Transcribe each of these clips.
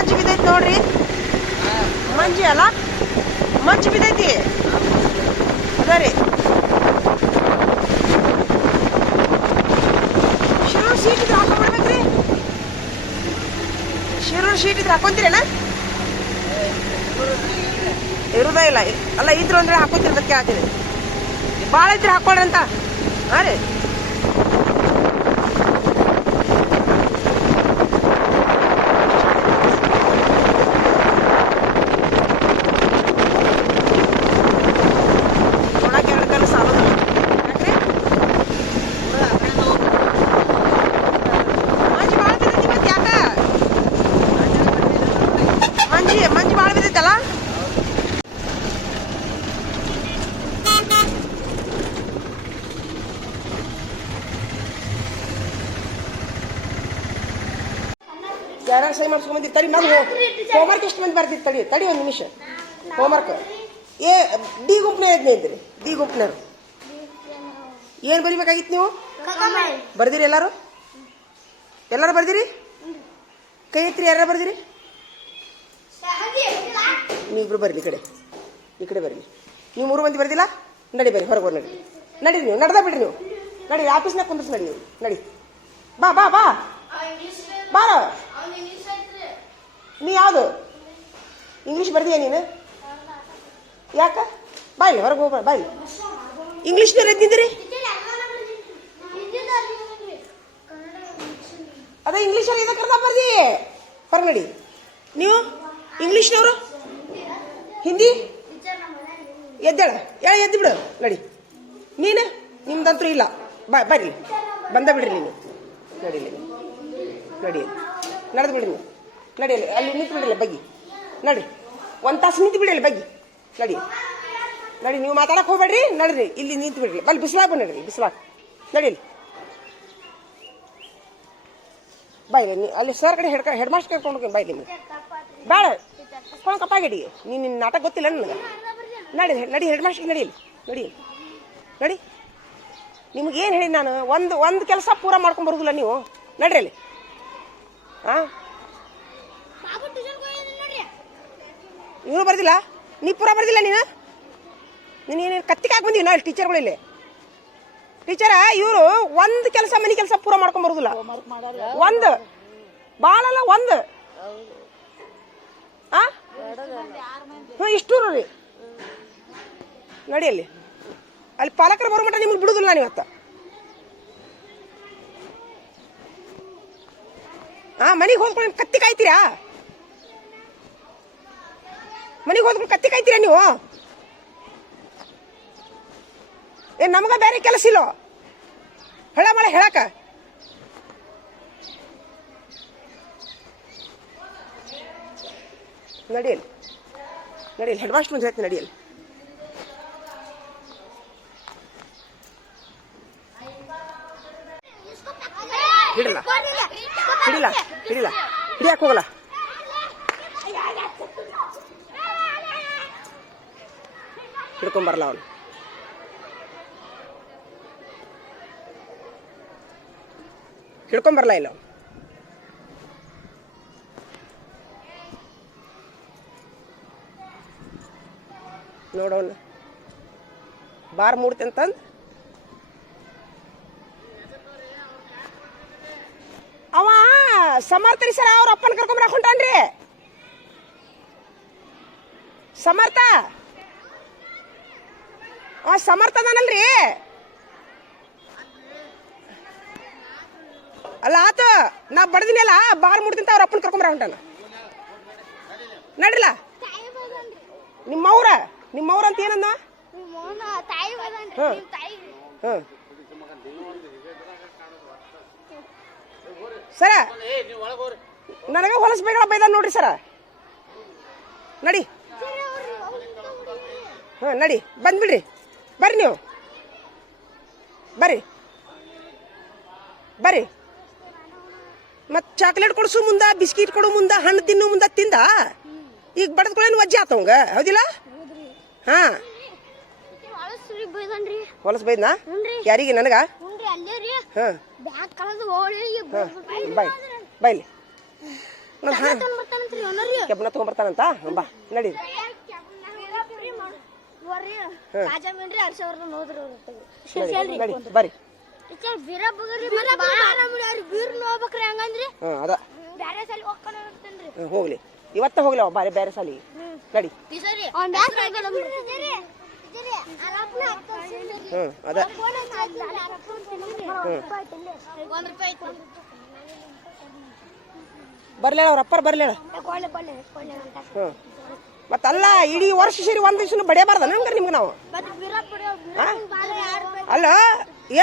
ಮಂಜು ಬಿದ್ದೈತಿ ನೋಡ್ರಿ. ಮಂಜು ಅಲ್ಲ, ಮಂಜು ಬಿದ್ದೈತಿ ಅದ ರೀ. ಶಿರೂರ್ ಸೀಟ್ ಇದ್ರೆ ಹಾಕೊಂಡ್ಬಿಡ್ಬೇಕ್ರಿ. ಶಿರೂರ್ ಸೀಟ್ ಇದ್ರೆ ಹಾಕೊಂತೀರೇನ? ಇರುದೇ ಇಲ್ಲ ಅಲ್ಲ, ಇದ್ರು ಅಂದ್ರೆ ಹಾಕೋತಿರ್ದಕ್ಕೆ ಹಾಕಿದೆ. ಭಾಳ ಇದ್ರೆ ಹಾಕೊಳ್ರಿ ಅಂತ. ಹಾಂ ರೀ. ಮಂಜು ಭಾಳ ಬಿದ್ದೈತಲ್ಲ. ಯಾರು ಸಹಿ ಮಾಡಿಸ್ಕೊಂಬಂದಿರಿ ತಡಿ. ನಾನು ಹೋಮ್ವರ್ಕ್ ಎಷ್ಟು ಮಂದಿ ಬರ್ತಿತ್ತು? ತಡಿ ತಡಿ ಒಂದು ನಿಮಿಷ. ಹೋಮ್ವರ್ಕ್ ಡಿ ಗುಂಪ್ನ ಇದ್ರಿ. ಡಿ ಗುಂಪ್ನರು ಏನು ಬರಿಬೇಕಾಗಿತ್ತು ನೀವು? ಬರ್ದಿರಿ ಎಲ್ಲರೂ? ಎಲ್ಲರೂ ಬರ್ದಿರಿ? ಕೈ ಎತ್ತಿರಿ. ಯಾರು ಬರ್ದಿರಿ? ನೀವಿಬ್ರು ಬರ್ರಿ. ಈ ಕಡೆ ಬರ್ರಿ. ನೀವು 3 ಮಂದಿ ಬರ್ದಿಲ್ಲ? ನಡಿ ಬರ್ರಿ, ಹೊರಗೆ ನಡಿ. ನಡೀರಿ ನೀವು, ನಡ್ದ ಬಿಡ್ರಿ ನೀವು. ನಡಿ, ಆಫೀಸ್ನಾಗ ಕುಂದ್ರಿಸಿ ನಡಿ ನೀವು. ನಡಿ, ಬಾ ಬಾ ಬಾ ಬಾರ. ನೀ ಯಾವುದು ಇಂಗ್ಲೀಷ್ ಬರ್ದೀಯ ನೀನು? ಯಾಕ? ಬಾಯಿಲಿ, ಹೊರಗೆ ಹೋಗ್ಬೇಡ. ಬಾಯಿಲಿ. ಇಂಗ್ಲೀಷ್ನವ್ರು ಎದ್ದಿದ್ದೀರಿ? ಅದೇ ಇಂಗ್ಲೀಷಲ್ಲಿ ಇದಕ್ಕೆ ಬರ್ದಿ. ಹೊರಗೆ ನಡಿ. ನೀವು ಇಂಗ್ಲೀಷ್ನವರು? ಹಿಂದಿ ಎದ್ದೇಳ. ಎದ್ದು ಬಿಡು. ನಡಿ. ನೀನು ನಿಮ್ದಂತೂ ಇಲ್ಲ. ಬರ್ರಿ, ಬಂದ ಬಿಡ್ರಿ ನೀನು. ನಡೀಲಿ, ನಡಿ. ನಡೆದು ಬಿಡ್ರಿ ನೀವು. ನಡಿಯಲ್ಲಿ ಅಲ್ಲಿ ನಿಂತು ಬಿಡ್ರಿಲ್ಲ ಬಗ್ಗಿ. ನಡಿ, 1 ತಾಸು ನಿಂತು ಬಿಡಲಿ ಬಗ್ಗಿ. ನಡಿ ನಡಿ. ನೀವು ಮಾತಾಡಕ್ಕೆ ಹೋಗ್ಬೇಡ್ರಿ. ನಡ್ರಿ, ಇಲ್ಲಿ ನಿಂತು ಬಿಡ್ರಿ. ಅಲ್ಲಿ ಬಿಸಿಲಾಗ ನಡ್ರಿ, ಬಿಸಿಲಾಗ ನಡೀಲಿ. ಬಾಯ್ಲಿ ನೀ ಅಲ್ಲಿ ಸರ್ ಕಡೆ ಹೆಡ್ ಮಾಸ್ಟರ್ ಕರ್ಕೊಂಡು ಹೋಗಿ. ಬಾಯ್ಲಿ ನೀವು ಬೇಡ ಕಪ್ಪಾಗಿಡಿ. ನೀನು ನಿನ್ನ ನಾಟಕ ಗೊತ್ತಿಲ್ಲ ನನಗೆ. ನಡಿ ನಡಿ, ಹೆಡ್ ಮಾಸ್ಟರ್ ನಡೀಲಿ. ನಡಿ. ನಿಮ್ಗೇನು ಹೇಳಿ ನಾನು? ಒಂದು ಕೆಲಸ ಪೂರ ಮಾಡ್ಕೊಂಡು ಬರೋದಿಲ್ಲ ನೀವು. ನಡ್ರಿ ಅಲ್ಲಿ. ಹಾಂ, ಇವರು ಬರ್ದಿಲ್ಲ? ನೀ ಪೂರ ಬರ್ದಿಲ್ಲ? ನೀನೇನು ಕತ್ತಿಗೆ ಬಂದೀವಿ ನಾ ಇಲ್ಲಿ ಟೀಚರ್ಗಳಲ್ಲಿ. ಟೀಚರ ಇವರು ಒಂದು ಕೆಲಸ, ಮನೆ ಕೆಲಸ ಪೂರ ಮಾಡ್ಕೊಂಡು ಬರೋದಿಲ್ಲ. ಒಂದು ಭಾಳಲ್ಲ, ಒಂದು ಇಷ್ಟೂರು ರೀ. ನಡಿಯಲ್ಲಿ ಅಲ್ಲಿ ಪಾಲಕರು ಬರೋ ಮಟ್ಟ ನಿಮ್ಗೆ ಬಿಡುದಿಲ್ಲ ನಾನು ಇವತ್ತು. ಮನೆಗೆ ಹೋದ್ಕೊಂಡು ಕತ್ತಿ ಕಾಯ್ತೀರಾ? ಮನೆಗೆ ಹೋದ್ಕೊಂಡು ಕತ್ತಿ ಕಾಯ್ತೀರಾ ನೀವು? ಏನ್ ನಮ್ಗ ಬೇರೆ ಕೆಲಸ ಇಲ್ಲೋ? ಹೇಳ ಮಳೆ ಹೇಳಕ. ನಡಿಯಲ್ಲಿ ಹೆಡ್ ಮಾಸ್ಟರ್ ಮುಂದೆ ಹೇಳ್ತೀನಿ. ನಡಿಯಲ್ಲಿ ಹಿಡಿಯಕ್ಕೆ ಹೋಗಲ್ಲ. ಹಿಡ್ಕೊಂಬರಲ್ಲ ಅವನು. ಹಿಡ್ಕೊಂಬರಲ್ಲ ಇಲ್ಲ. ನೋಡೋಣ ಬಾರ್ ಮೂಡ್ತಿ ಅಂತಂದು ಅವ ಸಮರ್ಥರಿ ಸರ್ ಅವ್ರ ಅಪ್ಪನ ಕರ್ಕೊಂಬರಕ್ ಹೊಂಟಾನ್ರಿ. ಸಮರ್ಥ ಅದಾನಲ್ರಿ? ಅಲ್ಲ ಆತ ನಾ ಬಡ್ದಿನಲ್ಲ, ಬಾರ್ ಮುಡ್ದಿಂತ ಅವ್ರ ಅಪ್ಪನ ಕರ್ಕೊಂಬರ ಹೊಂಟಾನ. ನಡ್ರಿಲ್ಲ. ನಿಮ್ಮವ್ರ ಅಂತ ಏನಂದ? ಸರ ನನಗ ಹೊಲಸ್ಬೇಕಲ್ಲ ಬೈದ ನೋಡ್ರಿ ಸರ. ನಡಿ. ನಡಿ, ಬಂದ್ಬಿಡ್ರಿ. ಬರ್ರಿ ನೀವು, ಬರ್ರಿ. ಮತ್ ಚಾಕ್ಲೇಟ್ ಕೊಡ್ಸು ಮುಂದ, ಬಿಸ್ಕಿಟ್ ಕೊಡು ಮುಂದ, ಹಣ್ಣು ತಿನ್ನು ಮುಂದ ತಿಂದ. ಈಗ ಬಡದ್ಕೊಳ್ಳೇನು ವಜ್ಜೆ ಆತವಂಗ, ಹೌದಿಲ್ಲ? ಹಾ, ಹೊಲಸ್ ಬೈದ್ನಾ? ಯಾರಿಗೆ? ನನಗ? ಬಾಯ್ಲಿ ಕೆಬ್ಬನ ತಗೊಂಡ್ಬರ್ತಾನಂತ ಬಾ ನಡಿ ಬರ್ರಿ ಹೋಗ್ಲಿ ಇವತ್ತ ಹೋಗ್ಲಿ ಬಾರಿ ಬೇರೆ ಸಾಲಿ ನಡಿ ಅದ ಬರ್ಲೇಳ ಅವ್ರ ಅಪ್ಪರ್ ಬರ್ಲೇಳ ಮತ್ತಲ್ಲ ಇಡೀ ವರ್ಷ ಸೇರಿ ಒಂದ್ ದಿವ್ಸ ಬಡಿಯಬಾರ್ದ ನಂಗಾರ ನಿಮ್ಗೆ ನಾವು ಅಲ್ಲ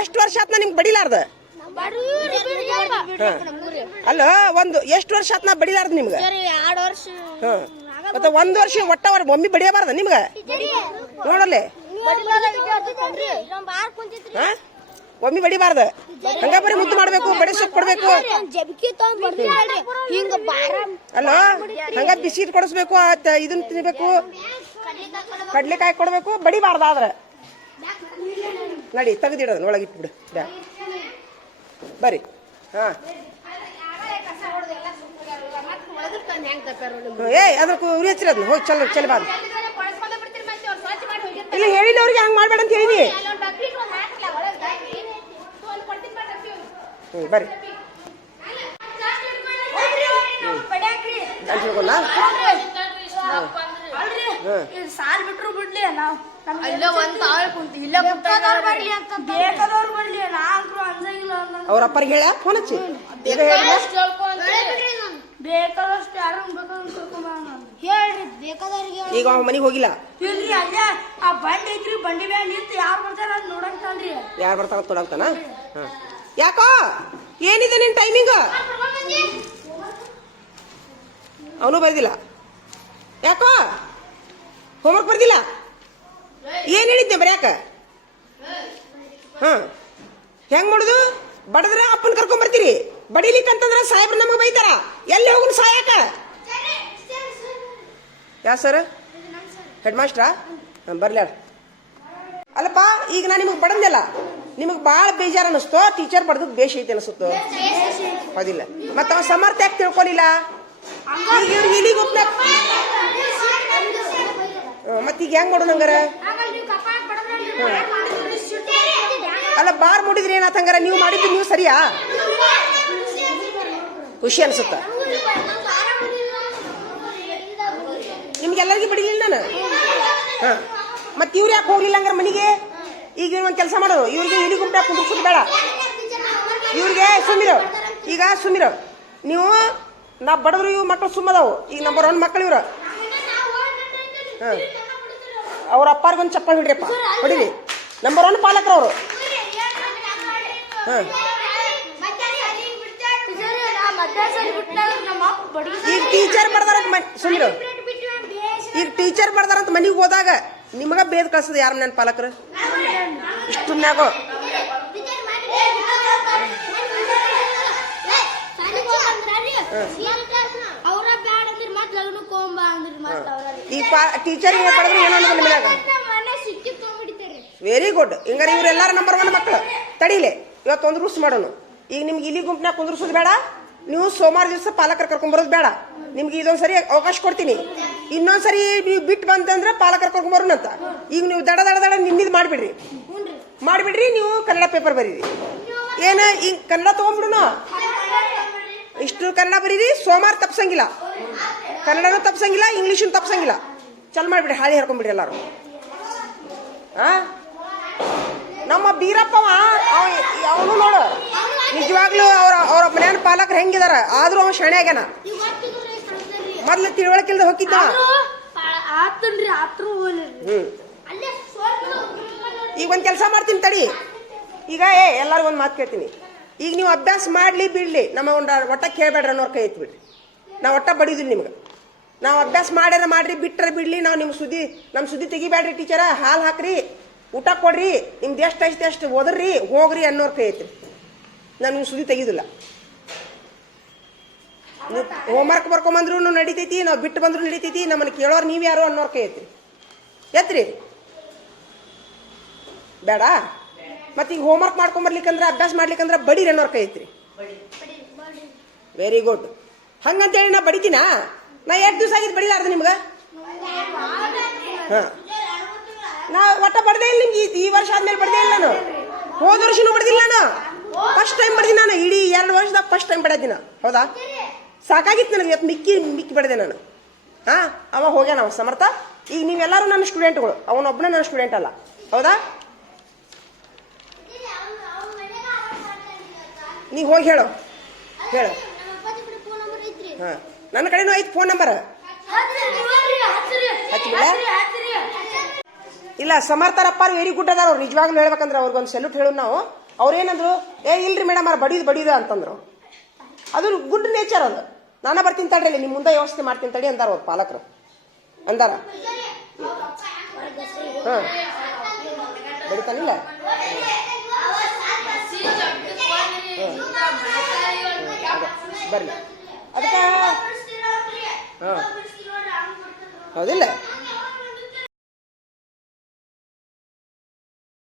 ಎಷ್ಟು ವರ್ಷ ಆತ್ನ ನಿಮ್ಗೆ ಬಡಿಲಾರ್ದ ಅಲ್ಲ ಒಂದು ಎಷ್ಟು ವರ್ಷ ಆತ್ನ ಬಡಿಲಾರ್ದ ನಿಮ್ಗೆ ಮತ್ತೆ ಒಂದ್ ವರ್ಷ ಒಟ್ಟ ಒಮ್ಮೆ ಬಡಿಯಬಾರ್ದ ನಿಮ್ಗ ನೋಡಲ್ಲಿ ಒಮ್ಮೆ ಬಡಿಬಾರ್ದ ಹಂಗ ಬರೀ ಮುದ್ದು ಮಾಡ್ಬೇಕು ಬಡಿ ಸೊಪ್ಪು ಕೊಡ್ಬೇಕು ಅಲ್ಲ ಹಂಗ ಬಿಸ್ಕಿಟ್ ಕೊಡಿಸ್ಬೇಕು ಇದನ್ನ ತಿನ್ಬೇಕು ಕಡ್ಲೆಕಾಯಿ ಕೊಡ್ಬೇಕು ಬಡಿಬಾರ್ದ ಆದ್ರ ನಡಿ ತೆಗ್ದಿಡೋದು ಒಳಗಿಟ್ಬಿಡು ಬರ್ರಿ ಹಾ ಅದ್ರ ಉರಿ ಹಚ್ಚಿರೋದ್ ಹೋಗಿ ಚಲ ಬಾರ್ದು ಇಲ್ಲ ಹೇಳಿಲ್ಲ ಅವ್ರಿಗೆ ಹಂಗ್ ಮಾಡ್ಬೇಡ ಅಂತ ಹೇಳಿನಿ ಬರ್ರಿ ಸಾಲ್ ಬಿಟ್ರು ಬಿಡ್ಲಿ ಅವ್ರ ಅಪ್ಪರಿಗೆ ಹೇಳ ಫೋನ್ ಹಚ್ಚಿ ಬೇಕಾದಷ್ಟು ಯಾರು ಈಗ ಮನೆಗೆ ಹೋಗಿಲ್ಲ ಇಲ್ರಿ ಅಲ್ಲೇ ಆ ಬಂಡಿ ಐತ್ರಿ ಬಂಡಿ ಮ್ಯಾಗ ನಿಂತು ಯಾರು ಬರ್ತಾರ ಅದ್ ನೋಡಂತಾನ್ರಿ ಯಾರು ಬರ್ತಾರ ತೊಡಗ್ತಾನ ಯಾಕೋ ಏನಿದೆ ನಿನ್ ಟೈಮಿಂಗ್ ಅವನು ಬರ್ದಿಲ್ಲ ಯಾಕೋ ಹೋಮ್ವರ್ಕ್ ಬರ್ದಿಲ್ಲ ಏನ್ ಹೇಳಿದ್ದೆ ಬರ್ಯಾಕ ಹೆಂಗ್ ಮಾಡುದು ಬಡದ್ರ ಅಪ್ಪನ ಕರ್ಕೊಂಡ್ ಬರ್ತೀರಿ ಬಡಿಲಿಕ್ಕಂತಂದ್ರ ಸಾಹೇಬ್ರ ನಮಗ್ ಬೈತಾರ ಎಲ್ಲಿ ಹೋಗುನ್ ಸಾಯಕ ಯಾ ಸರ್ ಹೆಡ್ ಮಾಸ್ಟ್ರಾ ಬರ್ಲಿ ಅಲ್ಲಪ್ಪ ಈಗ ನಾ ನಿಮಗ್ ಬಡಂದೆಲ್ಲ ನಿಮಗ್ ಬಾಳ ಬೇಜಾರ ಅನಿಸ್ತೋ ಟೀಚರ್ ಬಡ್ದು ಬೇಷ್ ಐತಿ ಅನಿಸುತ್ತೋ ಹೌದಿಲ್ಲ ಮತ್ತ ಅವ ಸಮರ್ಥ ಯಾಕೆ ತಿಳ್ಕೊಲಿಲ್ಲ ಈಗ ಇವ್ರಿಗೆ ಇಲ್ಲಿಗೆ ಮತ್ತೀಗ ಹೆಂಗ್ ಮಾಡೋದು ಹಂಗಾರ ಅಲ್ಲ ಬಾರ್ ಮುಡಿದ್ರಿ ಏನಾತ ಹಂಗಾರ ನೀವು ಮಾಡಿದ್ದು ನೀವು ಸರಿಯಾ ಖುಷಿ ಅನ್ಸುತ್ತ ನಿಮ್ಗೆಲ್ಲರಿಗೂ ಬಡಿಲಿಲ್ಲ ನಾನು ಮತ್ ಇವ್ರು ಯಾಕೆ ಹೋಗ್ಲಿಲ್ಲ ಹಂಗಾರ ಮನೆಗೆ ಈಗ ಒಂದ್ ಕೆಲಸ ಮಾಡೋದು ಇವ್ರಿಗೆ ಇಲಿ ಗುಂಪ ಕುಂದ್ರಿಸೋದು ಬೇಡ ಇವ್ರಿಗೆ ಸುಮ್ಮಿರೋ ಈಗ ಸುಮ್ಮಿರೋ ನೀವು ನಾ ಬಡದ್ರು ಇವ್ ಮಕ್ಕಳು ಸುಮ್ಮದವು ಈಗ ನಂಬರ್ 1 ಮಕ್ಕಳು ಇವ್ರ ಅವ್ರ ಅಪ್ಪಾರ್ಗೊಂದು ಚಪ್ಪಲ್ ಹಿಡ್ರಿಯಪ್ಪ ಹೊಡಿಲಿ ನಂಬರ್ 1 ಪಾಲಕರು ಅವರು ಈಗ ಟೀಚರ್ ಬಡ್ದಾರಂತ ಸುಮ್ಮಿರೋ ಈಗ ಟೀಚರ್ ಬಡ್ದಾರಂತ ಮನೆಗೆ ಹೋದಾಗ ನಿಮಗ ಬೇದ್ ಕಳ್ಸದ ಯಾರ ನನ್ನ ಪಾಲಕರು ಇಷ್ಟನ್ಯಾಗೋ ಈ ಟೀಚರ್ ಪಡೆದ್ರೆ ಏನೋ ಮನ್ಯಾಗ ವೆರಿ ಗುಡ್ ಹಿಂಗಾರ ಇವ್ರೆಲ್ಲಾರ ನಂಬರ್ 1 ಮಕ್ಕಳು ತಡಿಲೆ ಇವತ್ತು ಒಂದು ರೂಲ್ಸ್ ಮಾಡೋಣ ಈಗ ನಿಮ್ಗೆ ಇಲ್ಲಿ ಗುಂಪನ್ಯಾಗ ಕುಂದ್ರಿಸೋದು ಬೇಡ ನೀವು ಸೋಮವಾರ ದಿವಸ ಪಾಲಕರು ಕರ್ಕೊಂಡ್ಬರೋದು ಬೇಡ ನಿಮ್ಗೆ ಇದೊಂದ್ಸರಿ ಅವಕಾಶ ಕೊಡ್ತೀನಿ ಇನ್ನೊಂದ್ಸರಿ ನೀವು ಬಿಟ್ಟು ಬಂತಂದ್ರೆ ಪಾಲಕರು ಕರ್ಕೊಂಡ್ಬರೋಣಂತ ಈಗ ನೀವು ದಡ ದಡ ದಡ ನಿನ್ನಿದ್ ಮಾಡ್ಬಿಡ್ರಿ ನೀವು ಕನ್ನಡ ಪೇಪರ್ ಬರೀರಿ ಏನ ಈಗ ಕನ್ನಡ ತಗೊಂಡ್ಬಿಡುನು ಇಷ್ಟು ಕನ್ನಡ ಬರೀರಿ ಸೋಮವಾರ ತಪ್ಸಂಗಿಲ್ಲ ಕನ್ನಡನೂ ತಪ್ಸಂಗಿಲ್ಲ ಇಂಗ್ಲೀಷನ್ನು ತಪ್ಸಂಗಿಲ್ಲ ಚಲ್ ಮಾಡ್ಬಿಡ್ರಿ ಹಾಳಿ ಹರ್ಕೊಂಡ್ಬಿಡ್ರಿ ಎಲ್ಲಾರು ನಮ್ಮ ಬೀರಪ್ಪವ ಅವನು ನೋಡು ನಿಜವಾಗ್ಲೂ ಅವ್ರ ಮನೆಯ ಪಾಲಕರು ಹೆಂಗಿದಾರ ಆದ್ರೂ ಅವ ಶಾಣೆ ಆಗ್ಯಾನ ಮೊದ್ಲು ತಿಳುವಳಿಕೆಲ್ದ ಹೋಗಿದ್ದ ಈಗ ಒಂದ್ ಕೆಲಸ ಮಾಡ್ತೀನಿ ತಡಿ ಈಗ ಎಲ್ಲಾರು ಒಂದ್ ಮಾತು ಕೇಳ್ತೀನಿ ಈಗ ನೀವು ಅಭ್ಯಾಸ ಮಾಡ್ಲಿ ಬಿಡ್ಲಿ ನಮ್ಮ ಒಟ್ಟ ಕೇಳ್ಬೇಡ್ರಿ ಅನ್ನೋರ್ ಕೈ ಎತ್ಬಿಡ್ರಿ ನಾವು ಒಟ್ಟ ಬಡಿದಿಲ್ಲ ನಿಮ್ಗೆ ನಾವು ಅಭ್ಯಾಸ ಮಾಡ್ಯಾರ ಮಾಡ್ರಿ ಬಿಟ್ರ ಬಿಡ್ಲಿ ನಾವು ನಮ್ಮ ಸುದ್ದಿ ತೆಗಿಬೇಡ್ರಿ ಟೀಚರ ಹಾಲು ಹಾಕ್ರಿ ಊಟ ಕೊಡ್ರಿ ನಿಮ್ದು ಎಷ್ಟು ಐತಿ ಅಷ್ಟು ಓದ್ರಿ ಹೋಗ್ರಿ ಅನ್ನೋರ್ ಕೈ ಐತ್ರಿ ನಾನು ನಿಮ್ ಸುದ್ದಿ ತೆಗಿದಿಲ್ಲ ಹೋಮ್ವರ್ಕ್ ಬರ್ಕೊಂಬಂದ್ರು ನಡಿತೈತಿ ನಾವು ಬಿಟ್ಟು ಬಂದ್ರು ನಡಿತೈತಿ ನಮ್ಮನ್ನ ಕೇಳೋರು ನೀವ್ ಯಾರು ಅನ್ನೋರ್ ಕೈ ಐತ್ರಿ ಎತ್ರಿ ಬೇಡ ಮತ್ತೆ ಈಗ ಹೋಮ್ವರ್ಕ್ ಮಾಡ್ಕೊಂಬರ್ಲಿಕ್ಕಂದ್ರೆ ಅಭ್ಯಾಸ ಮಾಡ್ಲಿಕ್ಕಂದ್ರೆ ಬಡೀರಿ ಅನ್ನೋರ್ ಕೈ ಐತ್ರಿ ವೆರಿ ಗುಡ್ ಹಂಗಂತೇಳಿ ನಾ ಬಡಿತೀನಾ? ನಾ ಎಷ್ಟು ದಿವಸ ಆಗಿದ್ದು ಬಡಿಲಾರ್ದು ನಿಮ್ಗೆ? ಹಾಂ, ನಾ ಒಟ್ಟ ಬಡ್ದೇ ಇಲ್ಲ ನಿಮ್ಗೆ. ಈ ವರ್ಷ ಆದ್ಮೇಲೆ ಬಡ್ದೇ ಇಲ್ಲ ನಾನು. ಹೋದ ವರ್ಷನೂ ಬಡ್ದಿಲ್ಲ ನಾನು. ಫಸ್ಟ್ ಟೈಮ್ ಬಡ್ದಿ ನಾನು. ಇಡೀ 2 ವರ್ಷದಾಗ ಫಸ್ಟ್ ಟೈಮ್ ಬಡದಿನ. ಹೌದಾ? ಸಾಕಾಗಿತ್ತು ನನಗೆ. ಇವತ್ತು ಮಿಕ್ಕಿ ಬಡ್ದೆ ನಾನು. ಹಾಂ, ಅವ ಹೋಗ್ಯಾನ, ಅವ ಸಮರ್ಥ. ಈಗ ನೀವೆಲ್ಲರೂ ನನ್ನ ಸ್ಟೂಡೆಂಟ್ಗಳು, ಅವನೊಬ್ಬನೇ ನನ್ನ ಸ್ಟೂಡೆಂಟ್ ಅಲ್ಲ. ಹೌದಾ? ನೀವು ಹೋಗಿ ಹೇಳು. ಹಾಂ, ನನ್ನ ಕಡೆನೂ ಐತೆ ಫೋನ್ ನಂಬರ್. ಇಲ್ಲ, ಸಮರ್ಥರಪ್ಪ ವೆರಿ ಗುಡ್ ಅದಾರ ಅವ್ರು. ನಿಜವಾಗ್ಲೂ ಹೇಳ್ಬೇಕಂದ್ರೆ ಅವ್ರಿಗೊಂದು ಸೆಲ್ಯೂಟ್ ಹೇಳು ನಾವು. ಅವ್ರೇನಂದ್ರು, ಇಲ್ರಿ ಮೇಡಮ್ ಅವ್ರು ಬಡಿದು ಅಂತಂದ್ರು. ಅದು ಗುಡ್ ನೇಚರ್. ಅದು ನಾನ ಬರ್ತೀನಿ ತಡ್ರಿ, ನಿಮ್ಮ ಮುಂದೆ ವ್ಯವಸ್ಥೆ ಮಾಡ್ತೀನಿ ತಡಿ ಅಂದಾರ ಅವ್ರು ಪಾಲಕರು. ಅಂದಾರ. ಹಾಂ, ಬಡಿತಾನಿಲ್ಲ. ಬರ್ಲಿ ಅದಕ್ಕೆ. ಹಾಂ, ಹೌದಿಲ್ಲ.